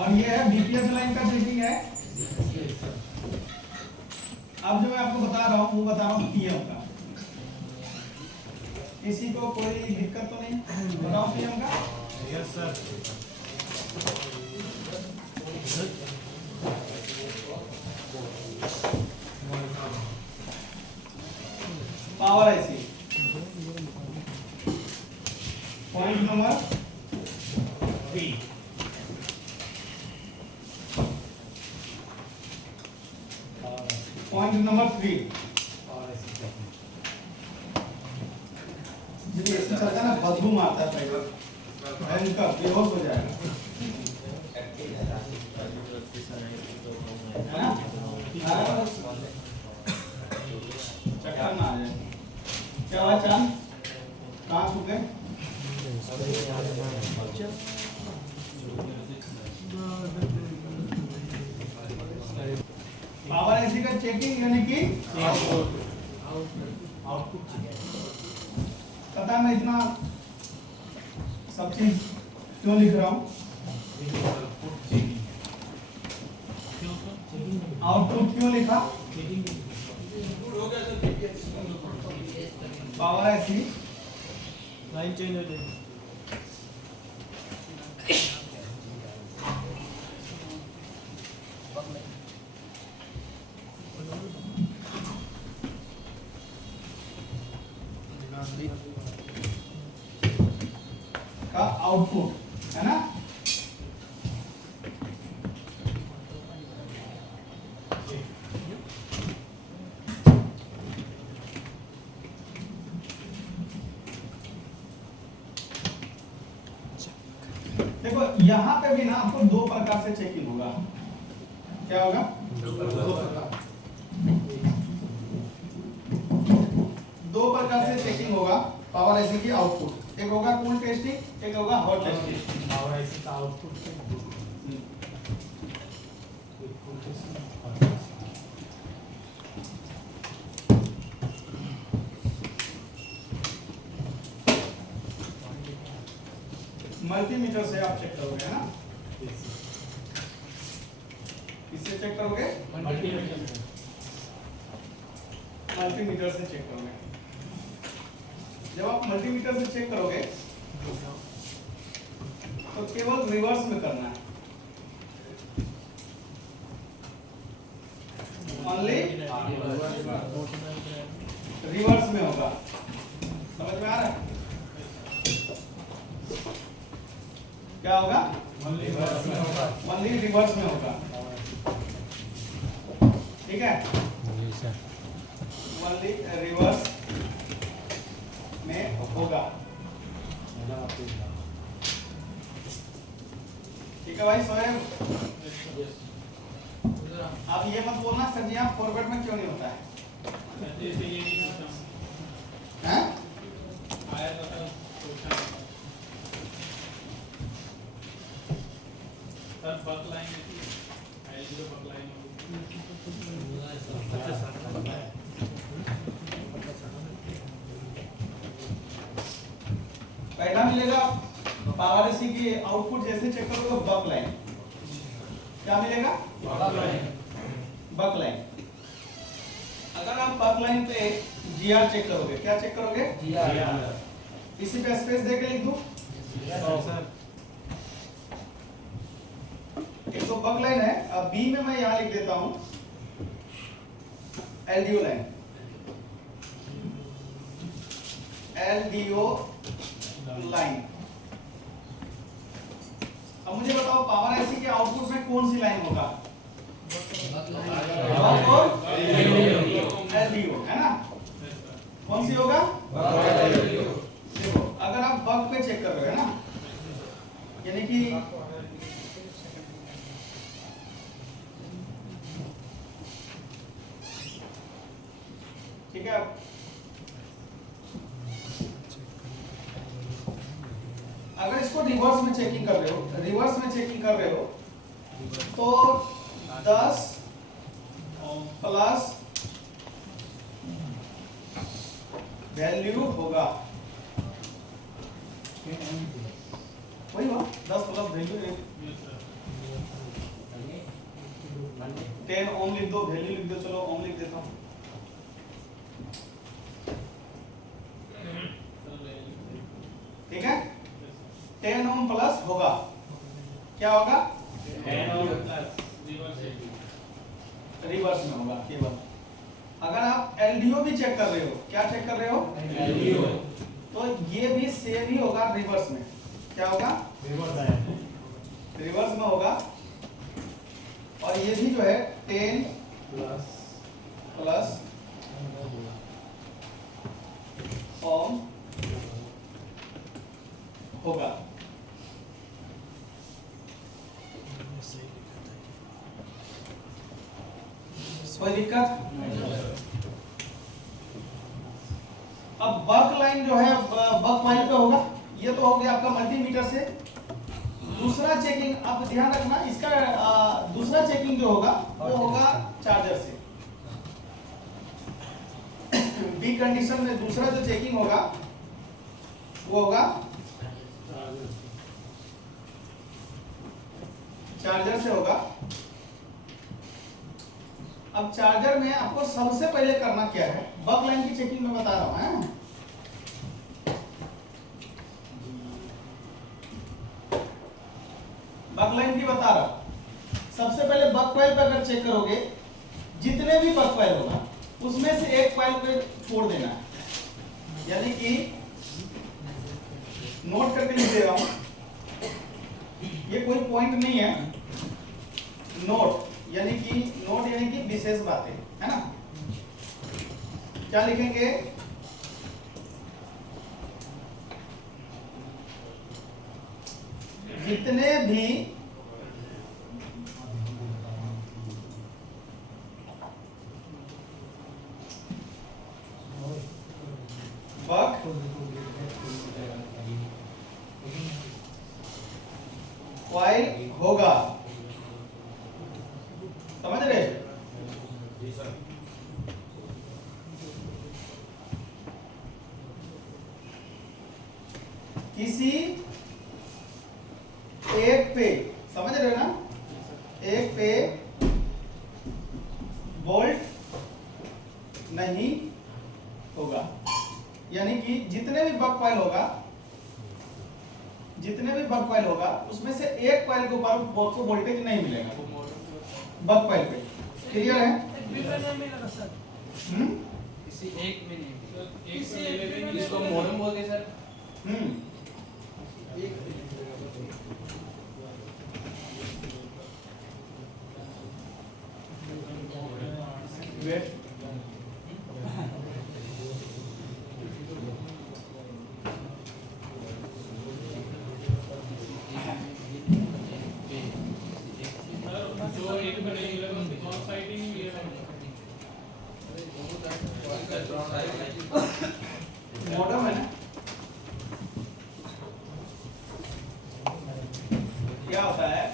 और ये है बीपीएस लाइन का चेकिंग है। अब जो मैं आपको बता रहा हूँ वो बता रहा हूँ पीएम का। किसी को कोई दिक्कत तो नहीं? बताओ पीएम का। Yes sir. पावर ऐसी पॉइंट नंबर 3। पॉइंट नंबर 3 जब ऐसे चलता है ना बदबू मारता है भयंकर, बेहोश हो जाएगा है ना? चक्कर ना आ जाए। क्या हुआ चांद? कहाँ छूट गए? पावर ऐसी का चेकिंग यानी कि आउटपुट। पता है मैं इतना सब चीज क्यों लिख रहा हूँ? आउटपुट क्यों लिखा? पावर ऐसी लाइन चेंज हो जाएगी। का आउटपुट है ना? देखो यहाँ पे भी ना आपको दो प्रकार से चेकिंग होगा। क्या होगा? दो प्रकार से चेकिंग होगा पावर ऐसी की आउटपुट। एक होगा कूल टेस्टिंग, एक होगा हॉट टेस्टिंग। पावर ऐसी का आउटपुट मल्टीमीटर से आप चेक करोगे है ना? किससे चेक करोगे? मल्टीमीटर से चेक करोगे। जब आप मल्टीमीटर से चेक करोगे तो केवल रिवर्स में करना है। ओनली रिवर्स में होगा। समझ में आ रहा है? क्या होगा? ओनली रिवर्स में होगा। ठीक है? ओनली रिवर्स में होगा। ठीक है भाई सोएब? आप ये मत बोलना सर जी आप फॉरवर्ड में क्यों नहीं होता है? हैं? पहला मिलेगा पावर एसी की आउटपुट जैसे चेक करोगे बक लाइन। क्या मिलेगा? बक लाइन। अगर आप बक लाइन पे जीआर चेक करोगे, क्या चेक करोगे? जीआर। इसी पे स्पेस देके लिख दूं? सर एक तो बक लाइन है, अब बी में मैं यहां लिख देता हूं एलडीओ लाइन। LDO line. अब मुझे बताओ पावर एसी के आउटपुट में कौन सी लाइन होगा? एलडीओ है ना? कौन सी होगा? देखो अगर आप बक पे चेक कर रहे हो है ना, यानी कि ठीक है। अगर इसको रिवर्स में चेकिंग कर रहे हो, रिवर्स में चेकिंग कर रहे हो तो 10 प्लस वैल्यू होगा वही हुआ 10 प्लस वैल्यू 10 ओम लिख दो, वैल्यू लिख दो, चलो ओम लिख देता हूँ। ठीक है, 10 ओम प्लस होगा, क्या होगा 10 ओम प्लस रिवर्स में होगा केवल। अगर आप एलडीओ भी चेक कर रहे हो, क्या चेक कर रहे हो एलडीओ, तो ये भी सेम ही होगा रिवर्स में। क्या होगा रिवर्स में होगा। और ये भी जो है 10 प्लस ओम होगा। कोई दिक्कत? अब बक लाइन जो है बक वाइल पे होगा। ये तो हो गया आपका मल्टीमीटर से। दूसरा चेकिंग आप ध्यान रखना, इसका दूसरा चेकिंग जो होगा वो होगा चार्जर से। बी कंडीशन में दूसरा जो चेकिंग होगा वो होगा चार्जर से होगा। अब चार्जर में आपको सबसे पहले करना क्या है, बक लाइन की चेकिंग में बता रहा हूं। बक लाइन की बता रहा हूं। सबसे पहले बक कॉइल पे अगर चेक करोगे, जितने भी बक कॉइल होगा उसमें से एक कॉइल पे छोड़ देना है। यानी कि नोट करके लिख दे रहा हूं, ये कोई पॉइंट नहीं है। नोट यानी कि विशेष बातें, है ना। क्या लिखेंगे, जितने भी बक कॉइल होगा, समझ रहे? जी सर। किसी एक पे, समझ रहे हो ना, एक पे बोल्ट नहीं होगा। यानी कि जितने भी बक कॉइल होगा उसमें से एक कॉइल के ऊपर को वोल्टेज नहीं मिलेगा बक कॉइल पे। क्लियर है? किसी एक में नहीं, इसको मॉडर्न बोलते हैं सर। वेट, जो एक में नहीं मिलेगा और साइड ही नहीं मिलेगा। मॉडर्न है ना। क्या होता है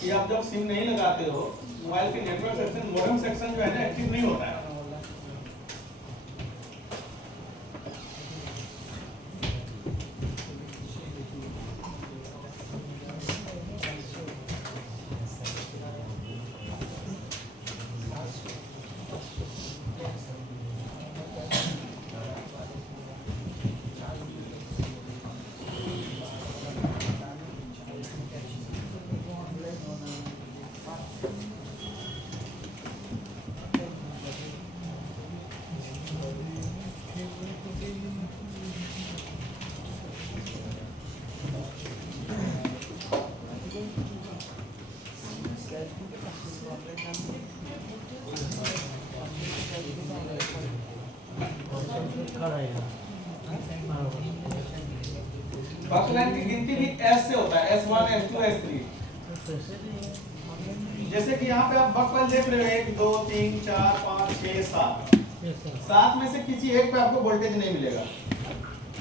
कि आप जब सिम नहीं लगाते हो, मोबाइल के नेटवर्क सेक्शन, मॉडर्न सेक्शन जो है ना एक्टिव नहीं होता है। बकलाइन की गिनती भी S से होता है, S1 S2 S3। जैसे कि यहाँ पे आप बकवाल देख रहे हो 1 2 3 4 5 6 7, 7 में से किसी एक पे आपको वोल्टेज नहीं मिलेगा।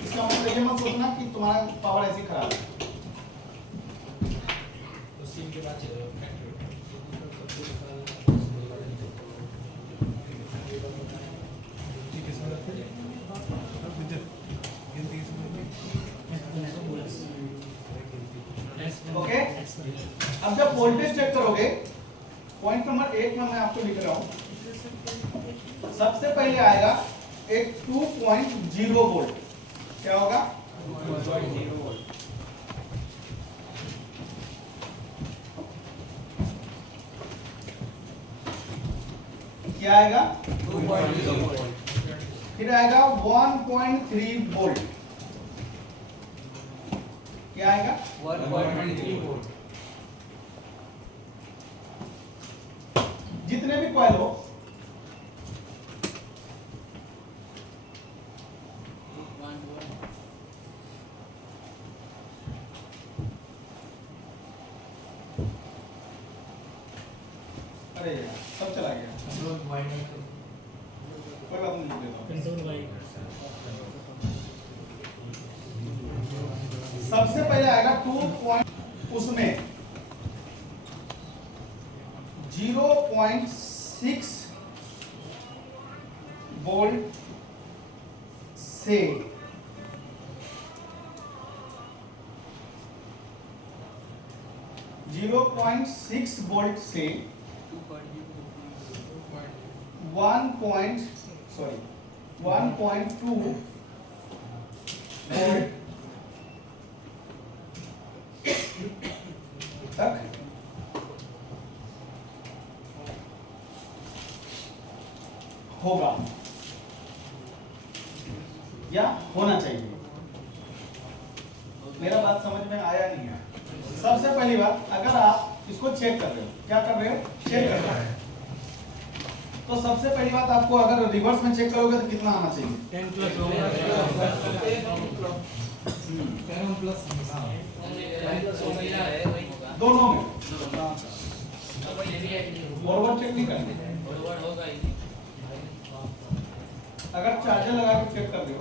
इसका मतलब ये मत सोचना कि तुम्हारा पावर ऐसी खराब है। ओके, अब जब वोल्टेज चेक करोगे, पॉइंट नंबर 1 में मैं आपको लिख रहा हूं, सबसे पहले आएगा एक 2.0 वोल्ट। क्या होगा? 2.0 वोल्ट। क्या आएगा? 2.0 वोल्ट। फिर आएगा 1.3 वोल्ट। क्या आएगा? 1.3 वोल्ट। जितने भी कॉइल हो, अरे यार सब चला गया, कोई बात नहीं, लिख देता हूं। सबसे पहले आएगा 2 उसमें 0.6 वोल्ट से 0.6 वोल्ट से 1.2 वोल्ट तक होगा या होना चाहिए। मेरा बात समझ में आया नहीं है? सबसे पहली बात, अगर आप इसको चेक कर रहे हो, क्या कर रहे हो? चेक कर रहे हो, तो सबसे पहली बात आपको अगर रिवर्स में चेक करोगे तो कितना आना चाहिए? 10 प्लस होगा। दोनों में फॉरवर्ड चेक नहीं करनी। अगर चार्जर लगा के चेक कर रहे हो,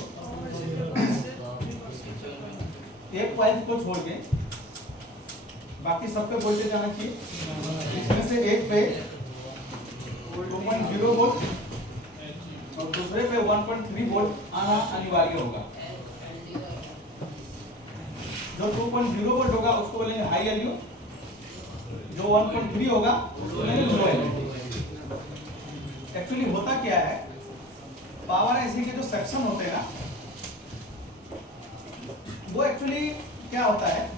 एक कॉइल को छोड़ के बाकी सब पे वोल्टेज आना चाहिए। इसमें से एक पे 2.0 वोल्ट और दूसरे पे 1.3 वोल्ट आना अनिवार्य होगा। जो 2.0 वोल्ट होगा उसको बोलेंगे हाई एलयू, जो 1.3 होगा उसको बोलेंगे लो एलयू। एक्चुअली होता क्या है, पावर ऐसी के जो सेक्शन होते हैं ना, वो एक्चुअली क्या होता है,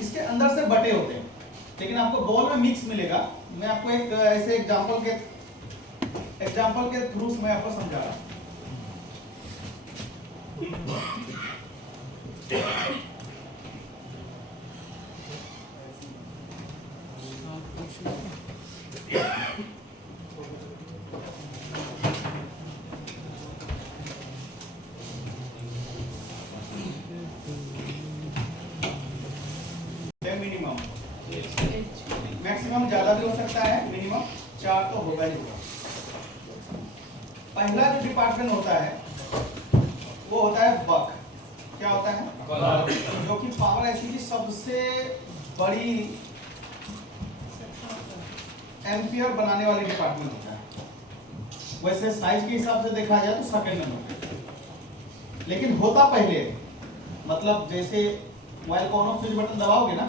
इसके अंदर से बटे होते हैं, लेकिन आपको बॉल में मिक्स मिलेगा। मैं आपको एक ऐसे एग्जांपल के थ्रू मैं आपको समझा रहा हूं। मिनिमम, मैक्सिमम ज्यादा भी हो सकता है, मिनिमम 4 तो होगा ही होगा। पहला जो डिपार्टमेंट होता है वो होता है बक। क्या होता है? बक, जो कि पावर ऐसी की सबसे बड़ी एम्पियर बनाने वाली डिपार्टमेंट होता है। वैसे साइज के हिसाब से देखा जाए तो सेकंड नंबर, लेकिन होता पहले, मतलब जैसे मोबाइल को ऑन ऑफ स्विच बटन दबाओगे ना,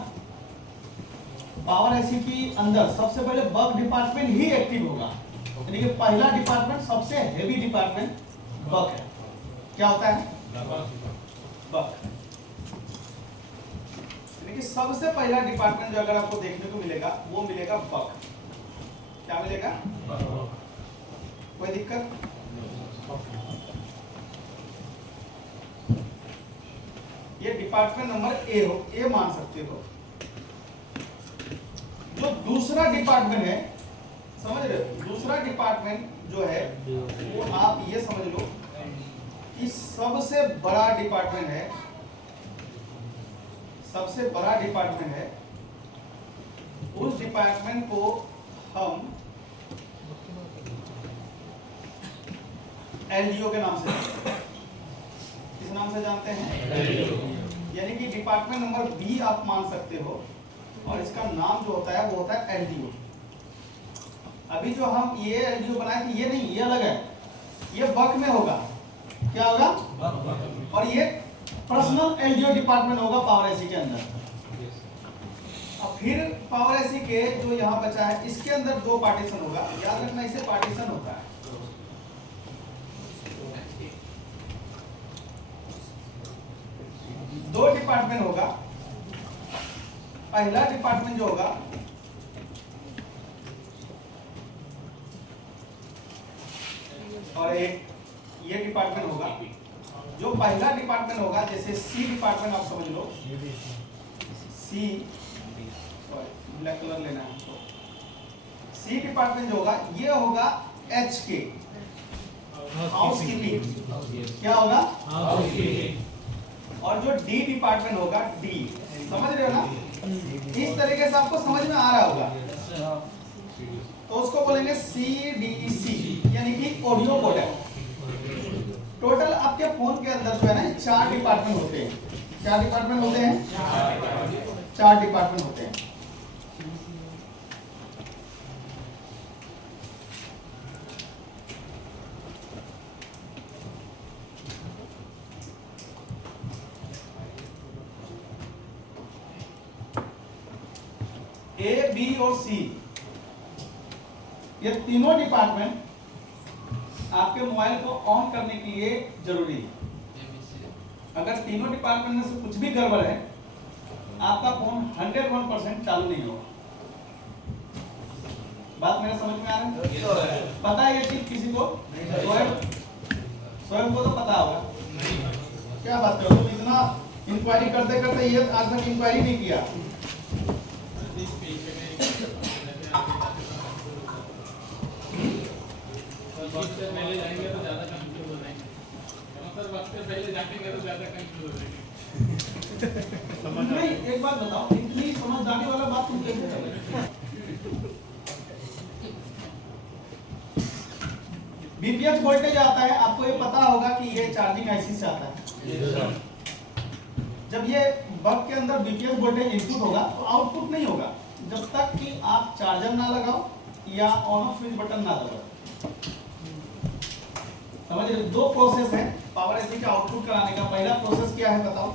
पावर ऐसी की अंदर सबसे पहले बक डिपार्टमेंट ही एक्टिव होगा। यानी कि पहला डिपार्टमेंट, सबसे हेवी डिपार्टमेंट बक है। क्या होता है? बक। यानी कि सबसे पहला डिपार्टमेंट जो अगर आपको देखने को मिलेगा वो मिलेगा बक। क्या मिलेगा? कोई दिक्कत? ये डिपार्टमेंट नंबर ए मान सकते हो। जो दूसरा डिपार्टमेंट है, समझ रहे हो, दूसरा डिपार्टमेंट जो है वो आप ये समझ लो कि सबसे बड़ा डिपार्टमेंट है, सबसे बड़ा डिपार्टमेंट है। उस डिपार्टमेंट को हम एलडीओ के नाम से जानते हैं। किस नाम से जानते हैं? यानी कि डिपार्टमेंट नंबर बी आप मान सकते हो, और इसका नाम जो होता है वो होता है एलडीओ। अभी जो हम ये एलडीओ बनाए थे, ये नहीं, ये अलग है, ये बक में होगा। क्या होगा? और ये पर्सनल एलडीओ डिपार्टमेंट होगा पावर एसी के अंदर। अब फिर पावर ऐसी के जो यहाँ बचा है इसके अंदर दो पार्टीशन होगा, याद रखना इसे पार्टीशन होता है। दो डिपार्टमेंट होगा, पहला डिपार्टमेंट जो होगा और एक ये डिपार्टमेंट होगा। जो पहला डिपार्टमेंट होगा जैसे सी डिपार्टमेंट आप समझ लो, सी ब्लैक कलर लेना है तो सी डिपार्टमेंट जो होगा ये होगा एच के हाउस कीपिंग, क्या होगा और जो डी डिपार्टमेंट होगा डी, समझ रहे हो ना? इस तरीके से आपको समझ में आ रहा होगा। तो उसको बोलेंगे CDC यानी कि ऑडियो कोडेक। टोटल आपके फोन के अंदर जो है ना 4 डिपार्टमेंट होते हैं। क्या डिपार्टमेंट होते हैं? 4 डिपार्टमेंट होते हैं। A, B और C ये तीनों डिपार्टमेंट आपके मोबाइल को ऑन करने के लिए जरूरी है। अगर तीनों डिपार्टमेंट में से कुछ भी गड़बड़ है आपका फोन 101% चालू नहीं होगा। बात मेरा समझ में आ रहा है? पता है ये चीज किसी को? स्वयं को तो पता होगा। क्या बात करो, तुम इतना इंक्वायरी करते करते ये आज तक इंक्वायरी नहीं किया। पहले जाएंगे तो ज्यादा कंफ्यूज हो जाएंगे, सर वक्त से पहले जाएंगे तो ज्यादा कंफ्यूज हो जाएंगे। नहीं, एक बात बताओ, इतनी समझदारी वाला बात तुम कैसे कर रहे हो? बीपीएस वोल्टेज आता है, आपको ये पता होगा कि ये चार्जिंग आईसी से आता है। जब ये बल्ब के अंदर बीपीएस वोल्टेज इनपुट होगा तो आउटपुट नहीं होगा जब तक कि आप चार्जर ना लगाओ या ऑन ऑफ स्विच बटन ना दबाओ। समझ रहे? दो प्रोसेस है पावर एसी का आउटपुट कराने का। पहला प्रोसेस क्या है बताओ?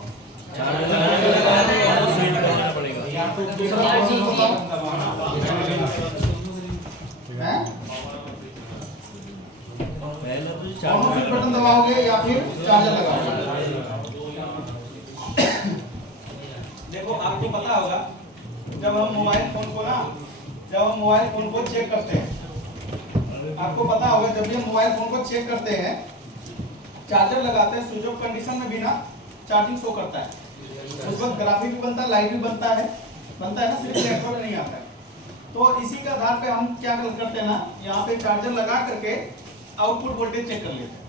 बटन दबाओगे या फिर चार्जर लगाओगे? देखो आपको पता होगा जब हम मोबाइल फोन को चेक करते हैं, आपको पता होगा जब भी हम मोबाइल फोन को चेक करते हैं, चार्जर लगाते हैं, स्विच ऑफ कंडीशन में भी ना चार्जिंग शो करता है। उस वक्त ग्राफिक भी बनता है, लाइट भी बनता है ना, सिर्फ नेटवर्क नहीं आता है। तो इसी के आधार पे हम क्या करते हैं ना, यहाँ पे चार्जर लगा करके आउटपुट वोल्टेज चेक कर लेते हैं।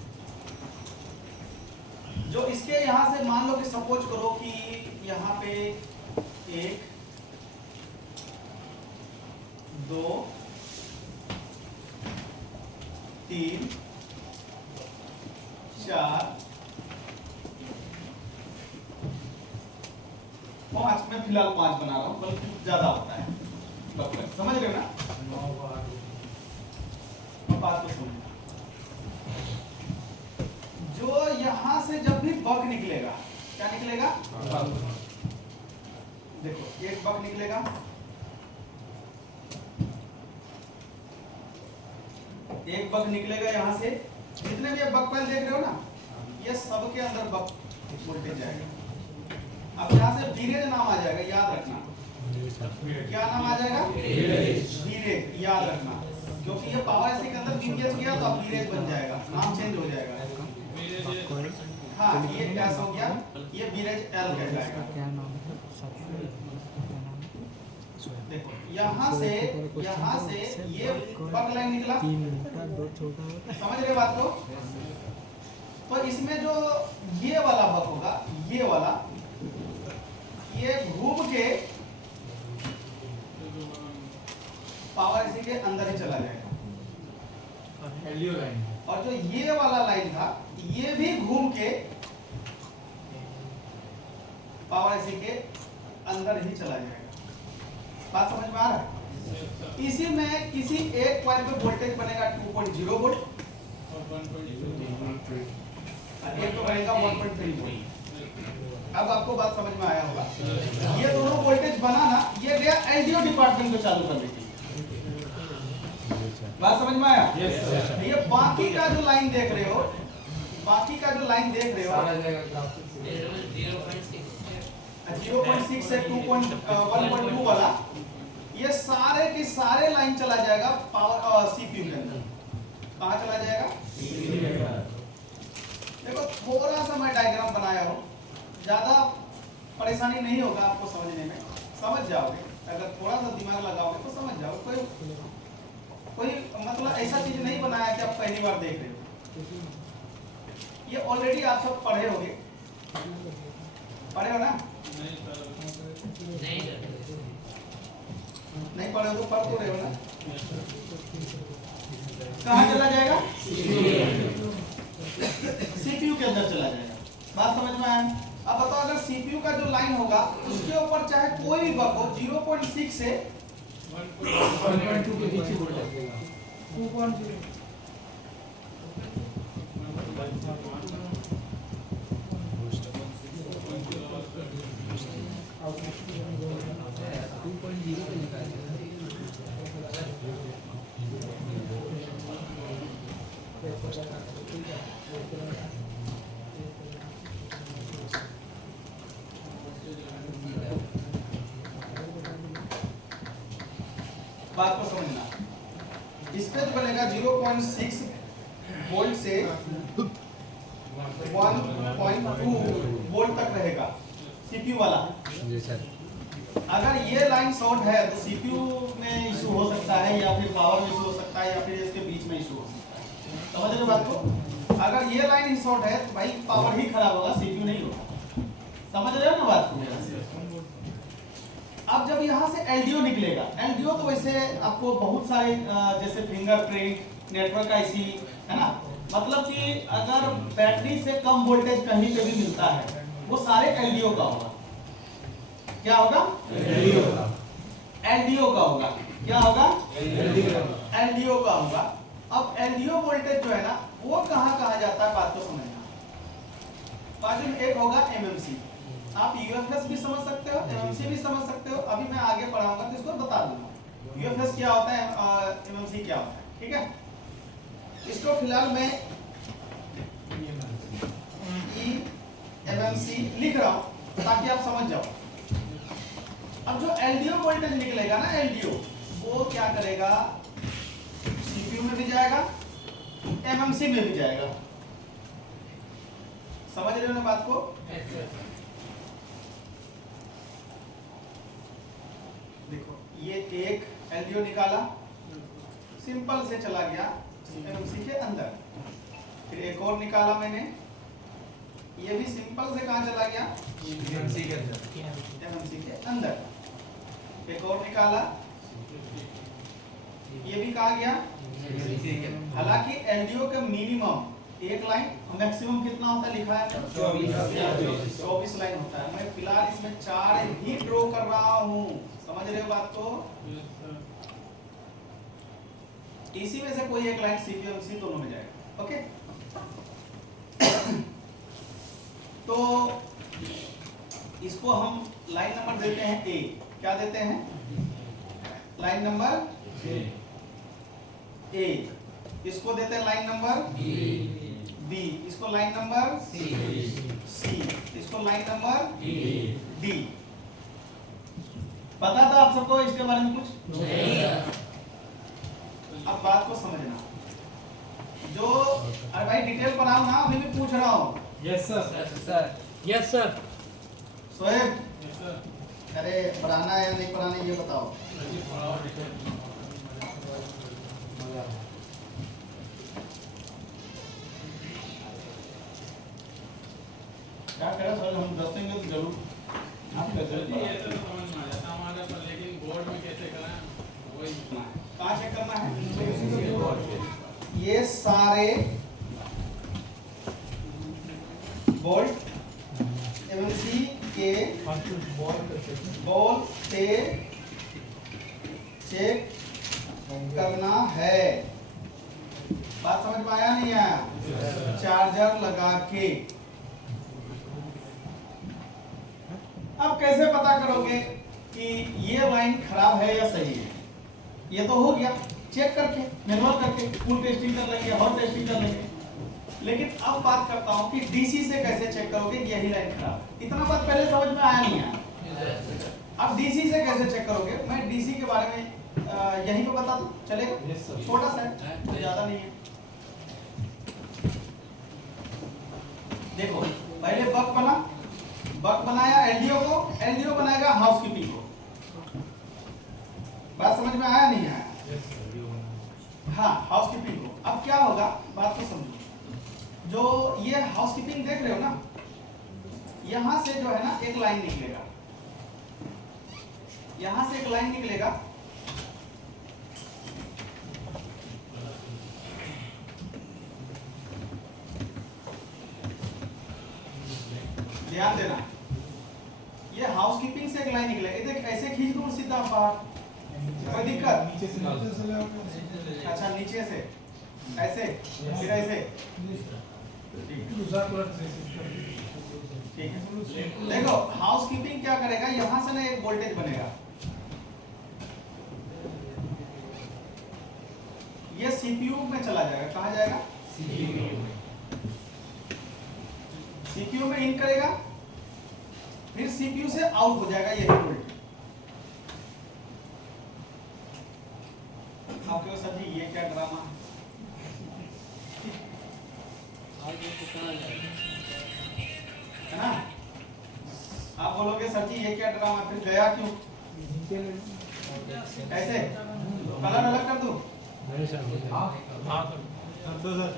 जो इसके यहाँ से मान लो कि सपोज करो कि यहाँ पे 1 2 3 4 5, मैं फिलहाल 5 बना रहा हूँ, बल्कि ज्यादा होता है, समझ रहे हो ना? बात को सुनो, जो यहां से जब भी बक निकलेगा, क्या निकलेगा? देखो एक बक निकलेगा, एक बक निकलेगा यहां से। जितने भी बक पहले देख रहे हो ना, ये सबके अंदर बक वोल्टेज जाएगा। अब यहां से वीरेज नाम आ जाएगा, याद रखना। क्या नाम आ जाएगा? वीरेज, याद रखना, क्योंकि ये पावर एसी के अंदर वीरेज गया तो अब वीरेज बन जाएगा, नाम चेंज हो जाएगा। हाँ, ये क्या हो गया? ये वीरेज एल कहलाएगा। देखो यहाँ से ये बक लाइन निकला, समझ रहे बात को? तो इसमें जो ये वाला बक होगा, ये वाला, ये घूम के पावर एसी के अंदर ही चला जाएगा। LEO line. और जो ये वाला लाइन था, ये भी घूम के पावर एसी के अंदर ही चला जाएगा। बात समझ में आ रहा है? इसी में किसी एक पॉइंट पे वोल्टेज बनेगा 2.0 वोल्ट और एक तो बनेगा 1.3 वोल्ट। अब आपको बात समझ में आया होगा। ये दोनों वोल्टेज बना ना, ये गया एलडीओ डिपार्टमेंट को चालू करने के लिए। बात समझ में आया? ये बाकी का जो लाइन देख रहे हो, बाकी का जो लाइन देख रहे हो 0.6 से 1.2 वाला, ये सारे के सारे लाइन चला जाएगा पावर सीपीयू के अंदर। कहाँ चला जाएगा? देखो थोड़ा सा मैं डायग्राम बनाया हूँ, ज्यादा परेशानी नहीं होगा आपको समझने में, समझ जाओगे। अगर थोड़ा सा दिमाग लगाओगे तो समझ जाओगे। कोई मतलब ऐसा चीज नहीं बनाया कि आप पहली बार देख रहे हो। ये ऑलरेडी आप सब पढ़े होंगे, पढ़े हो ना? नहीं पढ़े हो तो पढ़ तो रहे हो ना? कहाँ चला जाएगा? सीपीयू के अंदर चला जाएगा। बात समझ में आया? अब बताओ अगर सीपीयू का जो लाइन होगा उसके ऊपर चाहे कोई भी बग हो, 0.6 से 1.2 के पीछे बोल जाएगा 2.0 पे निकाल बात को समझना। इस पे जो बनेगा 0.6 वोल्ट से 1.2 वोल्ट तक रहेगा सीपीयू वाला। जी सर। अगर ये लाइन शॉर्ट है तो सीपीयू में इशू हो सकता है, या फिर पावर में इशू हो सकता है, या फिर इसके बीच में इशू हो सकता है। समझ रहे हो बात को? अगर ये लाइन ही शॉर्ट है तो भाई पावर ही खराब होगा, सीपीयू नहीं होगा। समझ रहे हो ना बात को? अब जब यहाँ से एलडीओ निकलेगा, एलडीओ तो वैसे आपको बहुत सारे जैसे फिंगरप्रिंट, नेटवर्क आईसी, है ना, मतलब कि अगर बैटरी से कम वोल्टेज कहीं पे भी मिलता है वो सारे एलडीओ का होगा। क्या होगा? एलडीओ का होगा। क्या होगा? एलडीओ का होगा। अब एलडीओ वोल्टेज जो है ना वो कहाँ कहाँ जाता है, बात को समझना। बाजू में एक होगा एमएमसी, आप यूएफएस भी समझ सकते हो, एमएमसी भी समझ सकते हो। अभी मैं आगे पढ़ाऊंगा तो इसको बता दूंगा यूएफएस क्या होता है, एमएमसी क्या होता है, ठीक है? इसको फिलहाल मैं एमएमसी लिख रहा हूं ताकि आप समझ जाओ। अब जो एलडीओ वोल्टेज निकलेगा ना, एलडीओ वो क्या करेगा, सीपीयू में भी जाएगा, एमएमसी में भी जाएगा। समझ रहे हो ना बात को? देखो ये एक एलडीओ निकाला, सिंपल से चला गया एमएमसी के अंदर। फिर एक और निकाला मैंने, ये भी सिंपल से कहां चला गया, एमएमसी के अंदर, एमएमसी के अंदर। एक और निकाला, ये भी कहा गया। हालांकि एलडीओ के मिनिमम एक लाइन, मैक्सिमम कितना होता है लिखा है 24 लाइन होता है। मैं फिलहाल इसमें 4 ही ड्रॉ कर रहा हूं। समझ रहे हो बात को? इसी में से कोई एक लाइन सीपीएमसी दोनों में जाएगा। ओके, तो इसको हम लाइन नंबर देते हैं ए। क्या देते हैं? Line number A. इसको देते हैं लाइन नंबर बी। इसको लाइन नंबर सी। इसको लाइन नंबर डी। पता था आप सबको इसके बारे में कुछ? अब बात को समझना। जो अरे भाई डिटेल पढ़ाओ ना, अभी भी पूछ रहा हूँ। Yes sir. Yes sir. Shoaib, अरे पढ़ाना है या नहीं पढ़ाना ये बताओ। क्या करें सर, हम दस देंगे तो जरूर आप कैसे जी ये तो समझ में आ जाता हमारे पर, लेकिन बोर्ड में कैसे कराएं वही कहाँ चेक करना है? ये सारे बोल्ट एमएमसी के बॉल से चेक करना है। बात समझ में आया नहीं आया? चार्जर लगा के। अब कैसे पता करोगे कि ये लाइन खराब है या सही है। ये तो हो गया चेक करके, मैनुअल करके फुल टेस्टिंग कर लेंगे, हॉट टेस्टिंग कर लेंगे। लेकिन अब बात करता हूं कि डीसी से कैसे चेक करोगे यही लाइन खराब। इतना बात पहले समझ में आया नहीं आया। अब डीसी से कैसे चेक करोगे, मैं डीसी के बारे में यहीं पे बता दूं, चलेगा? छोटा सा है, तो ज्यादा नहीं है। देखो पहले बक बनाया एलडीओ को, एलडीओ बनाएगा हाउसकीपिंग को। बात समझ में आया नहीं आया? हाँ, हाउसकीपिंग को। अब क्या होगा बात को समझो। जो ये हाउसकीपिंग देख रहे हो ना, यहां से जो है ना एक लाइन निकलेगा, यहां से एक लाइन निकलेगा। ध्यान देना, ये हाउसकीपिंग से एक लाइन निकलेगा। देख ऐसे खींच दूं सीधा बाहर, कोई दिक्कत? नीचे से ले आओगे। अच्छा नीचे से ऐसे, फिर ऐसे, दूसरा कलर से ठीक है। देखो हाउसकीपिंग क्या करेगा, यहां से ना एक वोल्टेज बनेगा, ये सीपीयू में चला जाएगा। कहां जाएगा? सीपीयू में इन करेगा, फिर सीपीयू से आउट हो जाएगा यही वोल्टेज। आप कहो सर जी ये क्या ड्रामा है? है ना? आप बोलोगे सर जी ये क्या ड्रामा, फिर गया क्यों? ऐसे कलर अलग कर दूं? अब दो सर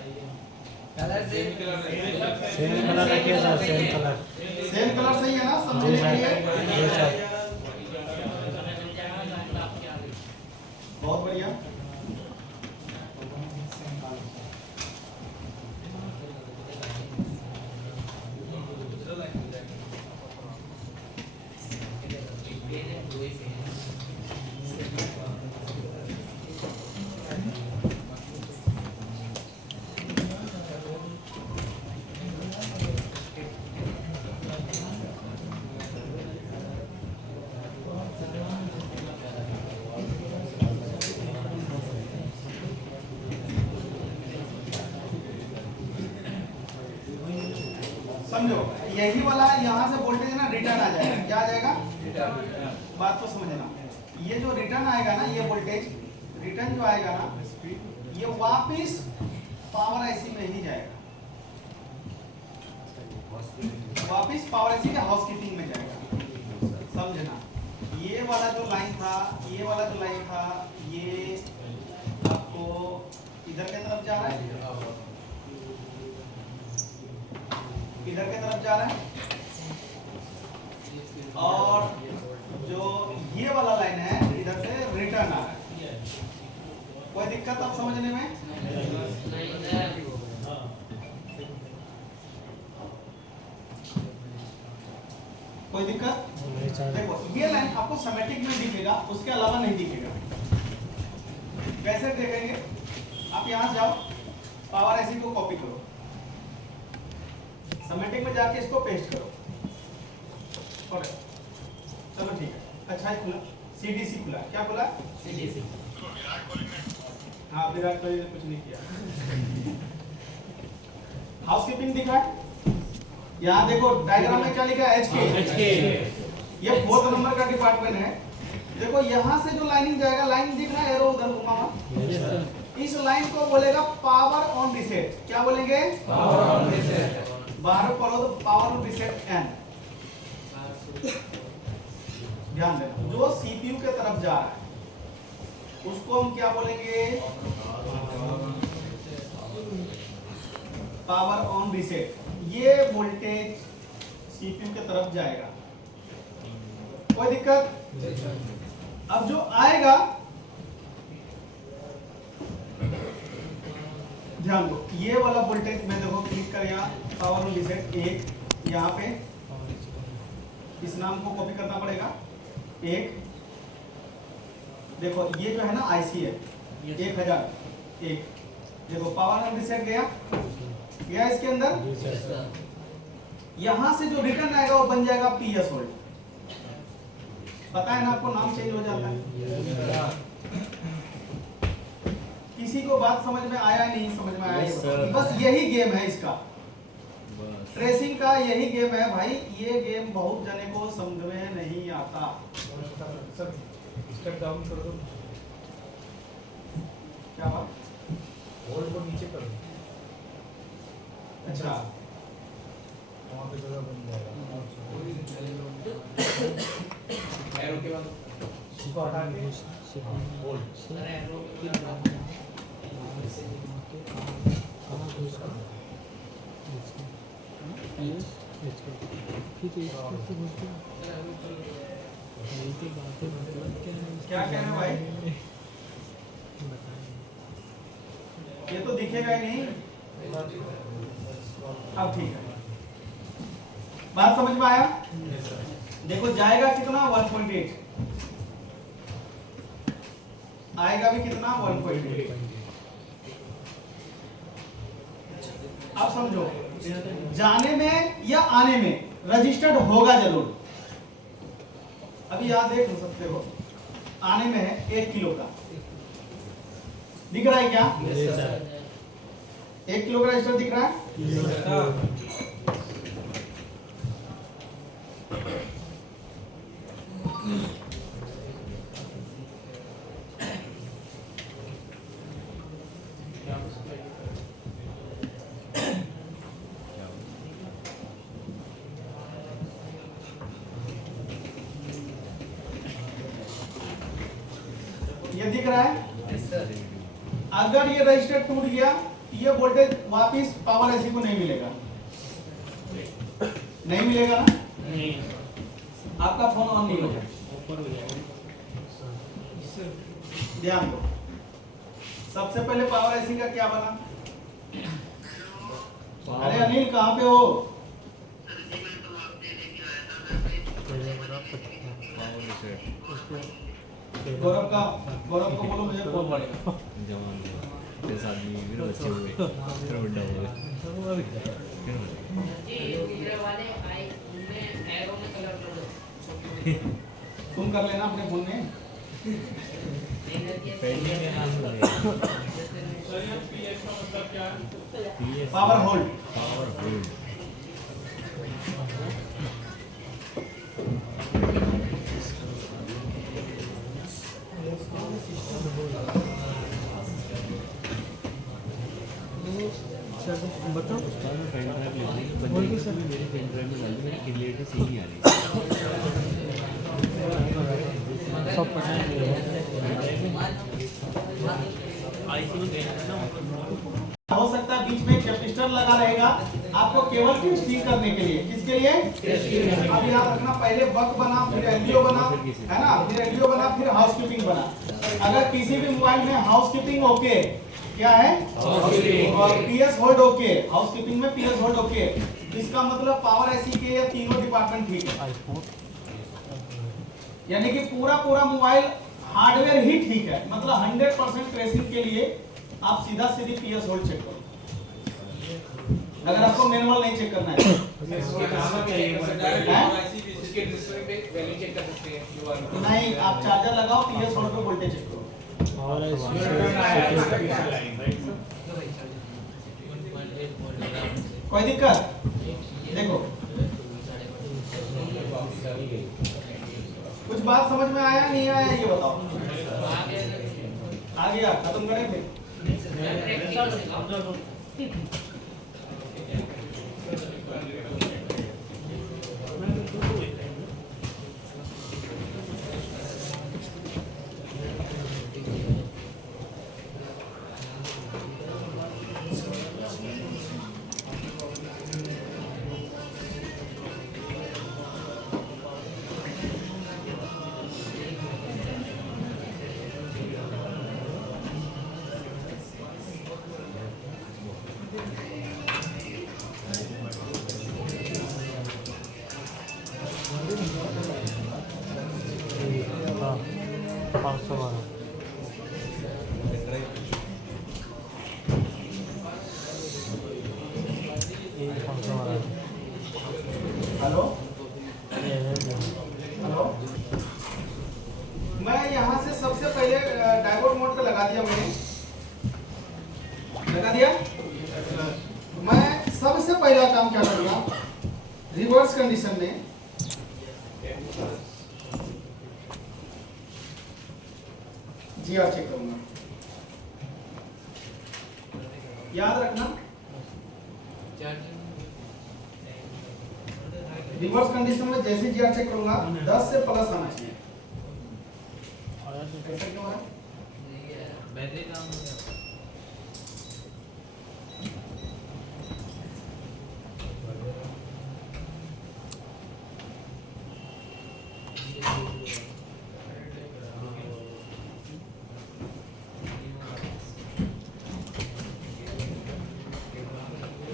कलर से सेम कलर रखिए sir, same colour. Same colour सही है ना जी समझने सर, के लिए? जी सर। बहुत बढ़िया। समझो यही वाला यहाँ से वोल्टेज ना रिटर्न आ जाएगा। क्या आ जाएगा? बात को समझना, ये जो रिटर्न आएगा ना, ये वोल्टेज रिटर्न जो आएगा ना, ये वापिस पावर आईसी में ही जाएगा, वापिस पावर आईसी के हाउसकीपिंग में जाएगा। समझना, ये वाला जो लाइन था, ये वाला जो लाइन था, ये आपको इधर की तरफ जा रहा है, इधर की तरफ जा रहा है। और जो ये वाला लाइन है इधर से रिटर्न आ रहा है। कोई दिक्कत अब समझने में? कोई दिक्कत? देखो ये लाइन आपको सिमेट्रिक में दिखेगा, उसके अलावा नहीं दिखेगा। कैसे देखेंगे? आप यहां जाओ, पावर आईसी को कॉपी करो, सिमेट्रिक में जाके इसको पेस्ट करो। चलो ठीक है, अच्छा ही खुला, सीडीसी खुला। क्या खुला? सीडीसी। हाँ, विराट कोहली ने कुछ नहीं किया। हाउसकीपिंग दिखा है, यहाँ देखो डायग्राम में क्या लिखा है? एचके। ये 4th नंबर का डिपार्टमेंट है। देखो यहाँ से जो लाइनिंग जाएगा, लाइन दिख रहा है, एरो उधर घुमा हुआ, इस लाइन को बोलेगा पावर ऑन रीसेट। क्या बोलेंगे? Power on reset. बाहर पढ़ो तो पावर ऑन रीसेट एन। ध्यान देना, जो सीपीयू के तरफ जा रहा है उसको हम क्या बोलेंगे? Power on reset. ये वोल्टेज सीपीयू के तरफ जाएगा। कोई दिक्कत? अब जो आएगा, ध्यान दो, ये वाला वोल्टेज में देखो, क्लिक कर यहाँ पावर ऑन रीसेट एक, यहाँ पे इस नाम को कॉपी करना पड़ेगा। एक देखो, ये जो है ना आईसी है 1000 एक, देखो पावर ऑन रीसेट गया इसके अंदर। यहां से जो रिटर्न आएगा वो बन जाएगा पीएस होल्ड। पता है ना आपको, नाम चेंज हो जाता है। किसी को बात समझ में आया नहीं समझ में आया? Yes, sir. बस यही गेम है इसका, ट्रेसिंग का यही गेम है भाई। ये गेम बहुत जने को समझ में नहीं आता। सर स्टेप डाउन कर दो, क्या बात? होल्ड को नीचे कर दो। अच्छा, वहाँ पे जगह बन जाएगा। एरो के बाद इसको हटा के होल्ड। क्या कहना भाई? ये तो दिखेगा ही नहीं। अब ठीक है, बात समझ में आया? देखो जाएगा कितना 1.8, आएगा भी कितना 1.8। अब समझो, जाने में या आने में रजिस्टर्ड होगा जरूर। अभी यहां देख सकते हो, आने में है 1 किलो का, दिख रहा है क्या? 1 किलो का रजिस्टर दिख रहा है? ये दिख रहा है? अगर ये रजिस्टर टूट गया, ये वोल्टेज वापिस पावर एसी को नहीं मिलेगा। नहीं मिलेगा ना? नहीं, आपका फोन ऑन नहीं होगा। ऊपर हो जाएगा। ध्यान दो, सबसे पहले पावर एसी का क्या बना? अरे अनिल कहाँ पे हो? गौरव को बोलो मुझे फोन पड़ेगा। जवान जैसा आदमी फिर बच्चे हुए फिर बड़ा हो गए तुम कर लेना अपने फोन में। पेंडिंग के नाम लगे सर ये पीएस का मतलब क्या है? Power hold. पावर होल्ड बताओ। पेन ड्राइव ले ली बंदे की मेरी पेन ड्राइव में डाली, मेरी क्लियरिटी सही नहीं आ रही। सब पढ़ा है हो सकता है बीच में कैपेसिटर लगा रहेगा आपको केवल टेस्टिंग करने के लिए। किसके लिए? अब याद रखना, पहले बक बना, फिर एलडीओ बना, है ना, फिर एलडीओ बना, फिर हाउसकीपिंग बना। अगर किसी भी मोबाइल में हाउसकीपिंग ओके, क्या है? और पीएस होल्ड ओके, हाउसकीपिंग में पीएस होल्ड ओके, इसका मतलब पावर एसी के ये तीनों डिपार्टमेंट ठीक है। यानी कि पूरा मोबाइल हार्डवेयर ही ठीक है, मतलब 100% ट्रेसिंग के लिए आप सीधा सीधी पीएस होल्ड चेक करो। अगर आपको मैनुअल नहीं चेक करना है इसके रजिस्टर पे वैल्यू चेक कर सकते हैं QR में। नहीं, आप चार्जर लगाओ, पीएस होल्ड पे वोल्टेज चेक करो। कोई दिक्कत? देखो, कुछ बात समझ में आया नहीं आया ये बताओ। आ गया, खत्म करें फिर। हेलो हेलो, लगा दिया मैंने, लगा दिया। मैं सबसे पहला काम क्या करूंगा, रिवर्स कंडीशन में जीआर चेक करूंगा। याद रखना रिवर्स कंडीशन में जैसे जीआर चेक करूंगा 10 से प्लस आना चाहिए। ऐसा क्यों है? बैटरी काम हो गया।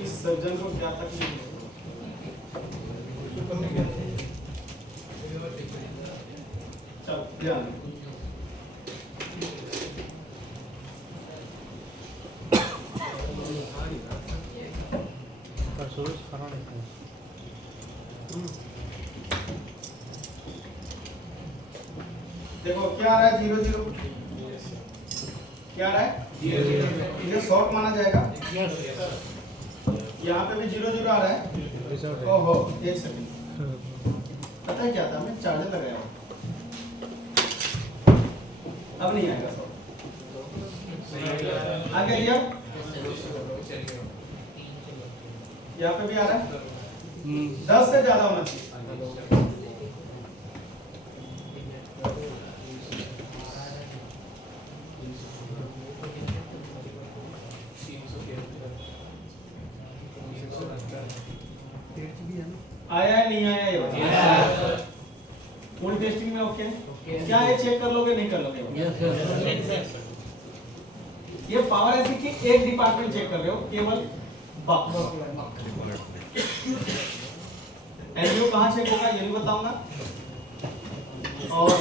इस सर्जन को क्या तकलीफ है? चलो ध्यान दो। सूरज खड़ा नहीं था। देखो क्या आ रहा है, 0 0 क्या आ रहा है, ये शॉर्ट माना जाएगा। यहाँ पे भी 0 0 आ रहा है। ओहो एक सेकंड, पता है क्या था, मैं चार्जर लगाया हूँ, अब नहीं आएगा शॉर्ट। आ गया ये, यहाँ पे भी आ रहा है। 10 से ज्यादा होना चाहिए। आया है नहीं आया, ये बताओ। फुल टेस्टिंग में ओके क्या ये चेक कर लोगे नहीं कर लोगे? ये पावर ऐसी कि एक डिपार्टमेंट चेक कर रहे हो, केवल बक। एलयू कहाँ चेक होगा ये भी बताऊंगा, और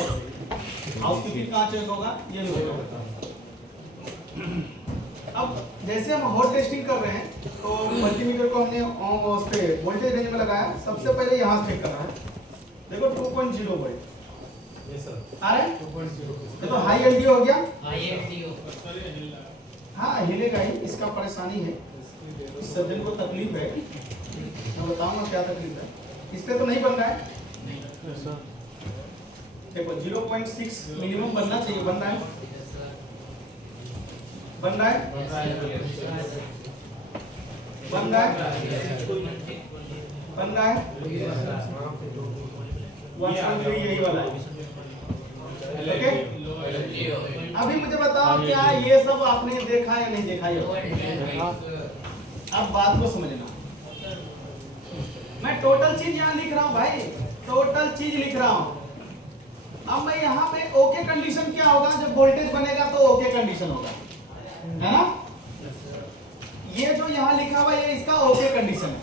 हाउसकीपिंग कहाँ चेक होगा ये भी बताऊंगा। अब जैसे हम हॉट टेस्टिंग कर रहे हैं तो मल्टीमीटर को हमने उस पे वोल्टेज रेंज में लगाया। सबसे पहले यहाँ चेक करना है, देखो 2.0 वोल्ट आ रहा है, देखो हाई एलडीओ हो गया। हाँ हिलेगा ही, इसका परेशानी है, इस सर्जन को तकलीफ है, मैं बताऊंगा क्या तकलीफ है। इस पे तो नहीं बन रहा है, देखो 0.6 मिनिमम बनना चाहिए, बन रहा है, बन रहा है, बन रहा है, बन रहा है। 1.3 यही वाला है, ओके। अभी मुझे बताओ क्या ये सब आपने देखा या नहीं देखा ये? अब बात को समझना, मैं टोटल चीज यहाँ लिख रहा हूँ भाई, टोटल चीज लिख रहा हूँ। अब मैं यहाँ पे ओके कंडीशन क्या होगा, जब वोल्टेज बनेगा तो ओके कंडीशन होगा, है ना। ये जो यहाँ लिखा हुआ ये इसका ओके कंडीशन है।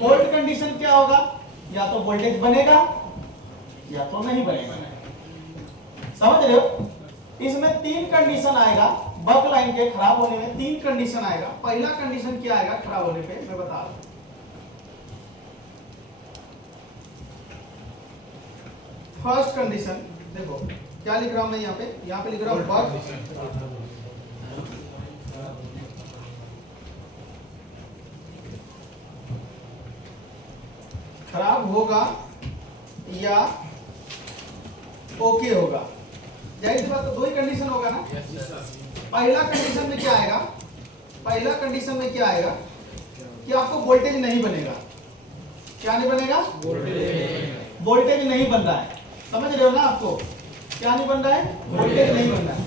फॉल्ट कंडीशन क्या होगा, या तो वोल्टेज बनेगा या तो नहीं बनेगा, समझ रहे हो। इसमें 3 कंडीशन आएगा, बक लाइन के खराब होने में 3 कंडीशन आएगा। पहला कंडीशन क्या आएगा खराब होने पे, मैं बता रहा हूं। फर्स्ट कंडीशन देखो क्या लिख रहा हूं मैं यहाँ पे लिख रहा हूं बक खराब होगा या ओके होगा। जाहिर सी बात है, 2 ही कंडीशन होगा ना। पहला कंडीशन में क्या आएगा, पहला कंडीशन में क्या आएगा कि आपको वोल्टेज नहीं बनेगा। क्या नहीं बनेगा, वोल्टेज नहीं बन रहा है, समझ रहे हो ना। आपको क्या नहीं बन रहा है, वोल्टेज नहीं बन रहा है।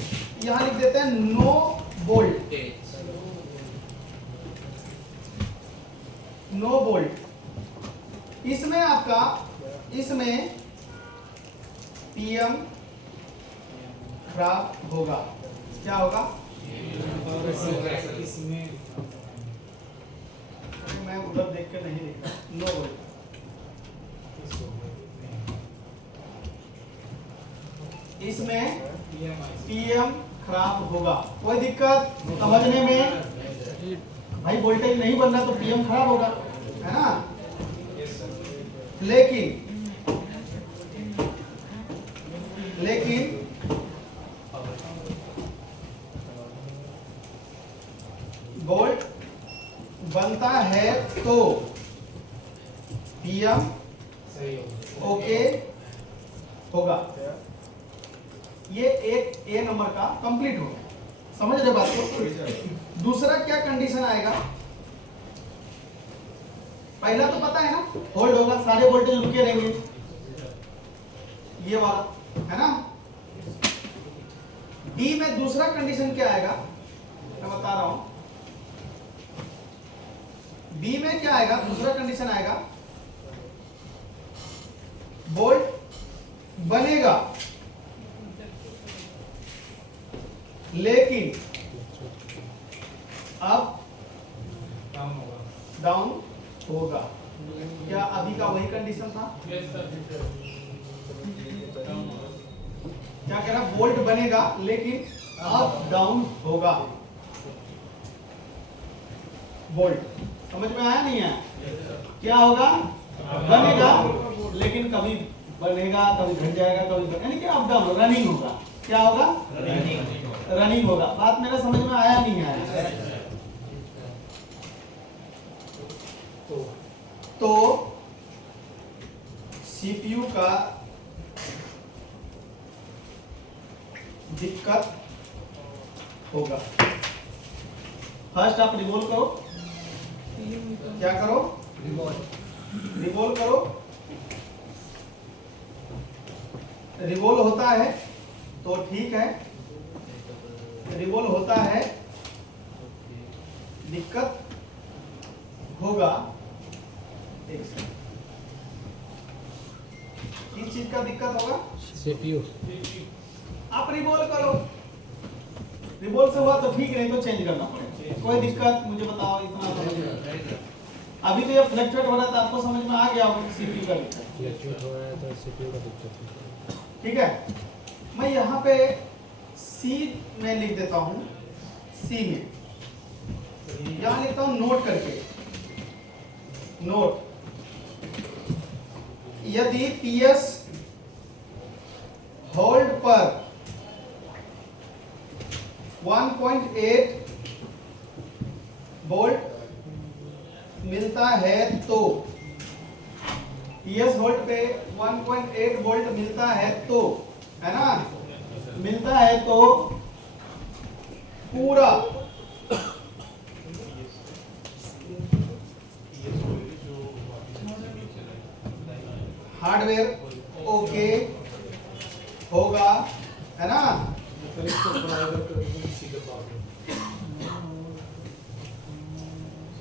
यहां लिख देते हैं नो वोल्टेज, नो वोल्ट। इसमें आपका, इसमें पीएम खराब होगा। क्या होगा, इसमें मैं उधर देख के नहीं लिख रहा, नो वोल्ट। इसमें पीएम खराब होगा, कोई दिक्कत समझने में भाई। वोल्टेज नहीं बन रहा तो पीएम खराब होगा, है ना। लेकिन तो PM सही हो ओके होगा। ये एक ए नंबर का कंप्लीट हो गया। समझ रहे बात को? दूसरा क्या कंडीशन आएगा? पहला तो पता है ना, होल्ड होगा, सारे वोल्टेज रुके रहेंगे, ये वाला है ना। डी में दूसरा कंडीशन क्या आएगा, मैं बता रहा हूं। बी में क्या आएगा, दूसरा कंडीशन आएगा, वोल्ट बनेगा लेकिन अब डाउन होगा। डाउन होगा। क्या अभी का वही कंडीशन था? Yes sir. क्या कह रहा, वोल्ट बनेगा लेकिन अप डाउन होगा। वोल्ट समझ में आया नहीं आया? क्या होगा, बनेगा लेकिन कभी बनेगा, कभी घट जाएगा, कभी यानी कि अप डाउन, रनिंग होगा। क्या होगा, रनिंग होगा। बात मेरा समझ में आया नहीं आया? तो सीपीयू का दिक्कत होगा। फर्स्ट आप रिवॉल्व करो। क्या करो, रिवॉल्व करो। रिवॉल्व होता है तो ठीक है, रिवॉल्व होता है, दिक्कत होगा। एक सेकंड, किस चीज का दिक्कत होगा? सीपीयू आप रिवॉल्व करो, रिवॉल्व से हुआ तो ठीक, नहीं तो चेंज करना पड़ेगा। कोई दिक्कत मुझे बताओ, इतना समझ में। अभी तो ये फ्लक्चुएट हो रहा था, आपको समझ में आ गया होगा सीपीयू का दिक्कत। फ्लक्चुएट हो रहा है तो सीपीयू का दिक्कत है। ठीक है, मैं यहाँ पे सी में लिख देता हूँ, सी में यहाँ लिखता हूँ नोट करके, नोट। यदि पीएस होल्ड पर 1.8 वोल्ट मिलता है तो, पीएस होल्ड पे 1.8 वोल्ट मिलता है तो, है ना, मिलता है तो पूरा हार्डवेयर ओके होगा, है ना।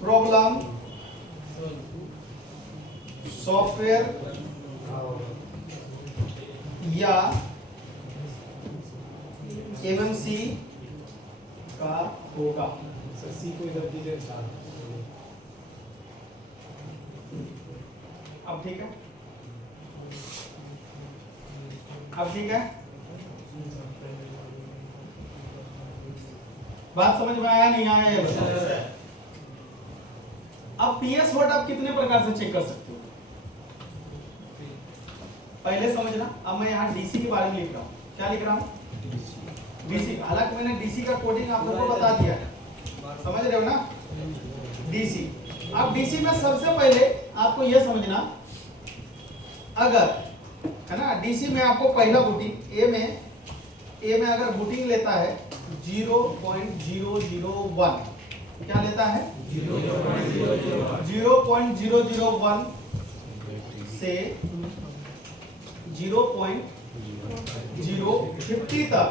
प्रॉब्लम सॉफ्टवेयर या एमएमसी का होगा। सी को इधर दीजिए। अब ठीक है, अब ठीक है, बात समझ में आया नहीं आया ये बताओ। अब पीएस वोल्ट आप कितने प्रकार से चेक कर सकते हो, पहले समझना। अब मैं यहाँ डीसी के बारे में लिख रहा हूँ। क्या लिख रहा हूँ, डीसी। हालांकि मैंने डीसी का कोडिंग आप लोगों को बता दिया है, समझ रहे हो ना, डीसी। अब डीसी में सबसे पहले आपको यह समझना, अगर है ना, डीसी में आपको पहला बूटिंग ए में अगर बूटिंग लेता है 0.001, क्या लेता है 0.001 से 0.050 तक,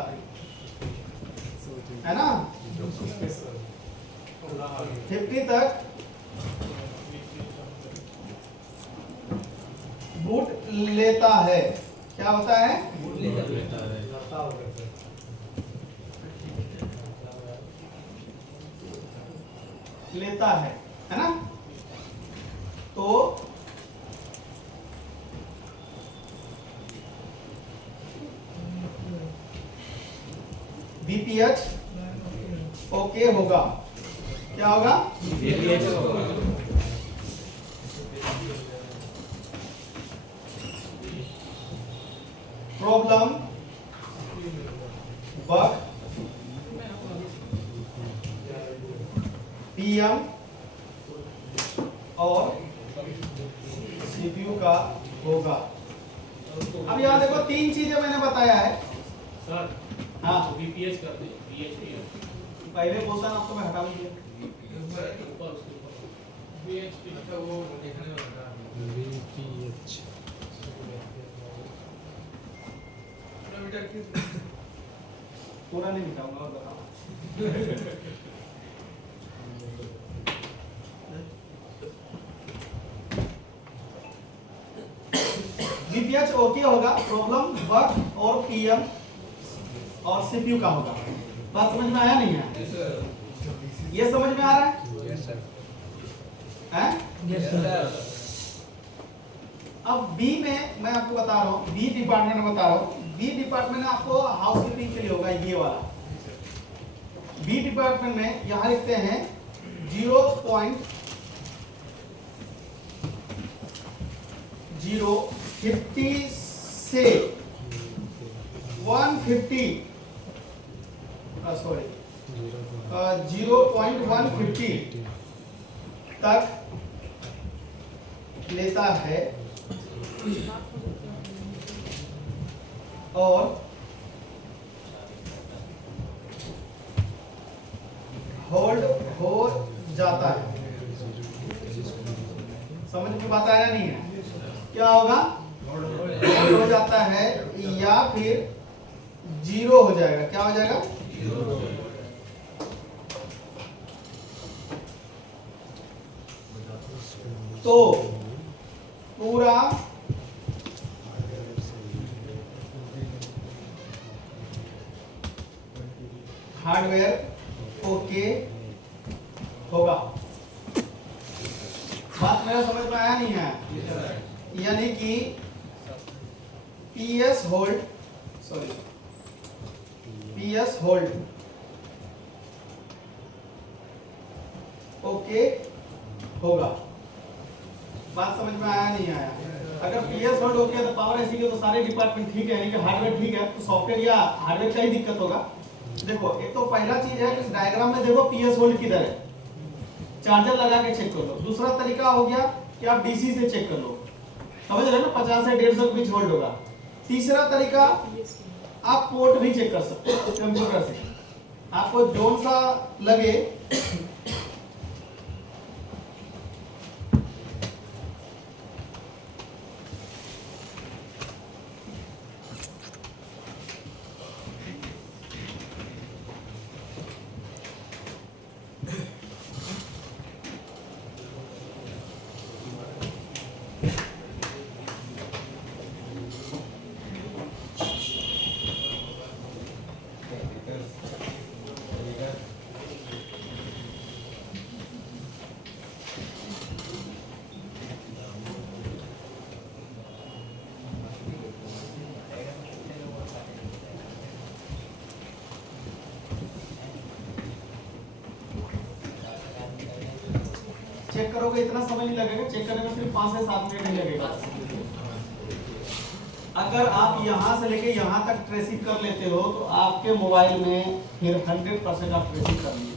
है ना, 50 तक बूट लेता है। क्या होता है, लेता है ना। तो बीपीएच ओके होगा। क्या होगा, प्रॉब्लम बग PM और सीपीयू का होगा। अब यहाँ देखो तीन चीजें मैंने बताया है। सर हाँ VPS कर दो, VHPS पहले बोलता ना, अब तो मैं हटा दूंगी। ऊपर उसके ऊपर VHP अच्छा वो देखने में लग रहा है VPH किलोमीटर की पूरा नहीं मिटाऊंगा और बताओ। VPH ओके होगा, प्रॉब्लम वर्क और PM और CPU का होगा। बात समझ में आया नहीं है? ये समझ में आ रहा है? यस सर हैं? यस सर अब बी में मैं आपको बता रहा हूँ, बी डिपार्टमेंट में बता रहा हूँ। बी डिपार्टमेंट में आपको हाउसकीपिंग के लिए होगा ये वाला। बी डिपार्टमेंट में यहाँ लिखते हैं 0.050 से 150 सॉरी 0.150 तक लेता है और होल्ड हो जाता है। समझ में बात आया नहीं है? क्या होगा? होल्ड हो जाता है या फिर जीरो हो जाएगा। क्या हो जाएगा? तो पूरा हार्डवेयर ओके होगा। बात मेरा समझ में आया नहीं है? यानी कि PS होल्ड ओके होगा। बात समझ में आया नहीं आया? अगर PS होल्ड ओके है तो पावर ऐसी के तो सारे डिपार्टमेंट ठीक है, यानी कि हार्डवेयर ठीक है, तो सॉफ्टवेयर या हार्डवेयर का ही दिक्कत होगा। देखो एक तो पहला चीज है, इस डायग्राम में देखो PS होल्ड किधर है, चार्जर लगा के चेक कर लो। दूसरा तरीका हो गया कि आप DC से चेक कर लो, समझ रहे हो ना, 50 से 150 के बीच होल्ड होगा। तीसरा तरीका आप पोर्ट भी चेक कर सकते हो कंप्यूटर से, आपको जोन सा लगे चेक करोगे इतना समय नहीं लगेगा, चेक करने में सिर्फ 5 से 7 मिनट ही लगेगा। अगर आप यहाँ से लेके यहाँ तक ट्रेसिंग कर लेते हो तो आपके मोबाइल में फिर 100% आप ट्रेसिंग कर लीजिए।